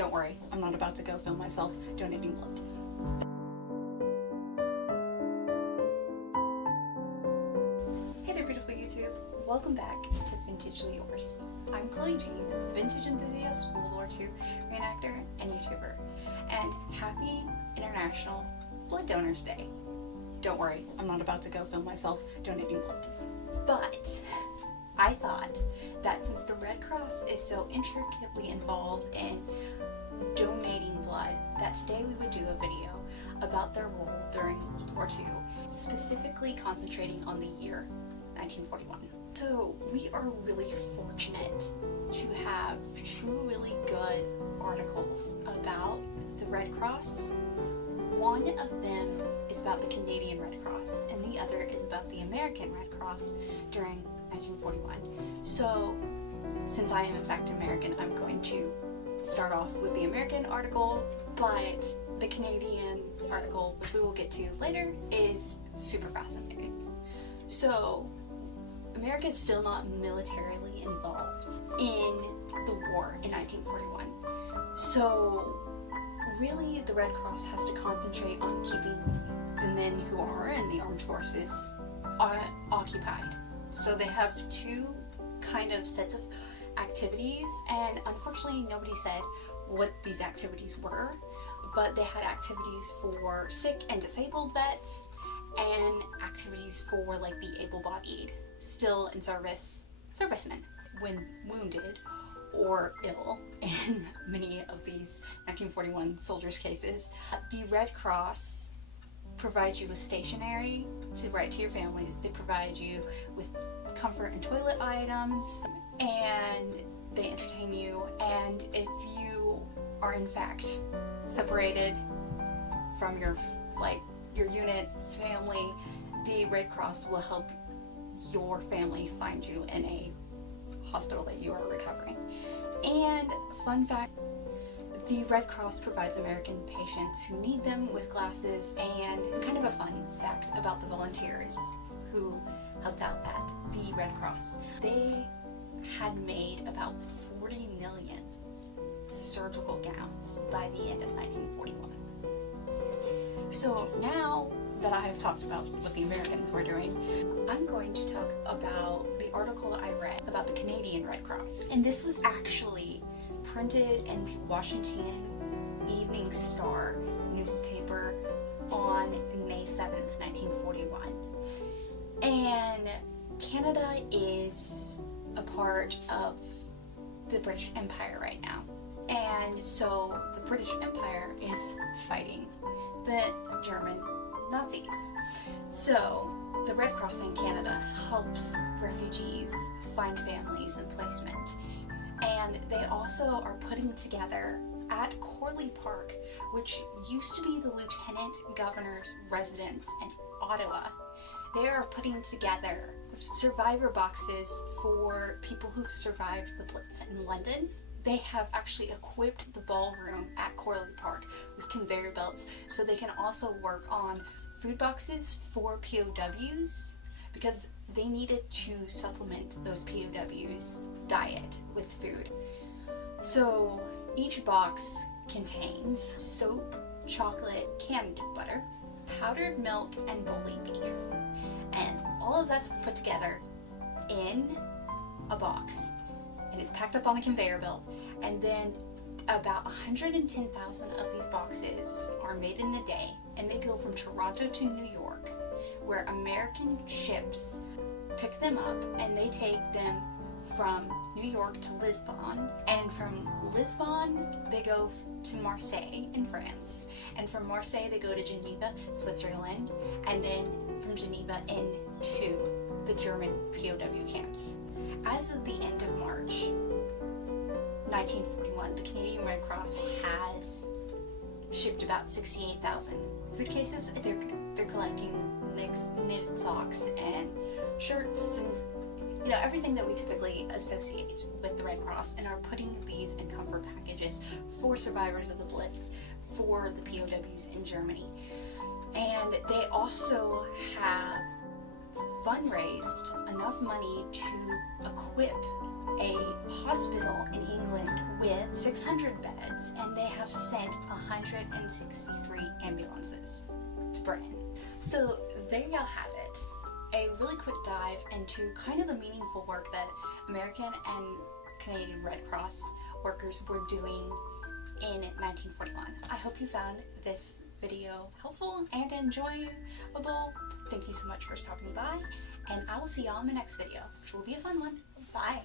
Don't worry, I'm not about to go film myself donating blood. Hey there, beautiful YouTube. Welcome back to Vintagely Yours. I'm Chloe Jean, vintage enthusiast, World War II reenactor, and YouTuber. And happy International Blood Donors Day. Don't worry, I'm not about to go film myself donating blood. But I thought that since the Red Cross is so intricately involved in donating blood, that today we would do a video about their role during World War II, specifically concentrating on the year 1941. So we are really fortunate to have two really good articles about the Red Cross. One of them is about the Canadian Red Cross, and the other is about the American Red Cross during 1941. So, since I am in fact American, I'm going to start off with the American article, but the Canadian article, which we will get to later, is super fascinating. So, America is still not militarily involved in the war in 1941. So, really, the Red Cross has to concentrate on keeping the men who are in the armed forces occupied. So they have two kind of sets of activities, and unfortunately nobody said what these activities were, but they had activities for sick and disabled vets and activities for like the able-bodied, still in service servicemen when wounded or ill in many of these 1941 soldiers' cases. The Red Cross provides you with stationery to write to your families. They provide you with comfort and toilet items, and they entertain you. And if you are in fact separated from your unit family, the Red Cross will help your family find you in a hospital that you are recovering. And fun fact, the Red Cross provides American patients who need them with glasses, and kind of a fun fact about the volunteers who helped out at the Red Cross. They had made about 40 million surgical gowns by the end of 1941. So now that I have talked about what the Americans were doing, I'm going to talk about the article I read about the Canadian Red Cross. And this was actually printed in the Washington Evening Star newspaper on May 7th, 1941. And Canada is a part of the British Empire right now. And so the British Empire is fighting the German Nazis. So the Red Cross in Canada helps refugees find families and placement. And they also are putting together at Corley Park, which used to be the Lieutenant Governor's residence in Ottawa. They are putting together survivor boxes for people who've survived the Blitz in London. They have actually equipped the ballroom at Corley Park with conveyor belts so they can also work on food boxes for POWs, because they needed to supplement those POWs' diet with food. So each box contains soap, chocolate, canned butter, powdered milk, and bully beef. And all of that's put together in a box, and it's packed up on a conveyor belt. And then about 110,000 of these boxes are made in a day, and they go from Toronto to New York, where American ships pick them up, and they take them from New York to Lisbon, and from Lisbon they go to Marseille in France, and from Marseille they go to Geneva, Switzerland, and then from Geneva into the German POW camps. As of the end of March 1941, the Canadian Red Cross has shipped about 68,000 food cases. They're collecting knitted socks and shirts and everything that we typically associate with the Red Cross, and are putting these in comfort packages for survivors of the Blitz, for the POWs in Germany. And they also have fundraised enough money to equip a hospital in England with 600 beds, and they have sent 163 ambulances to Britain. So there y'all have it. A really quick dive into kind of the meaningful work that American and Canadian Red Cross workers were doing in 1941. I hope you found this video helpful and enjoyable. Thank you so much for stopping by, and I will see y'all in the next video, which will be a fun one. Bye!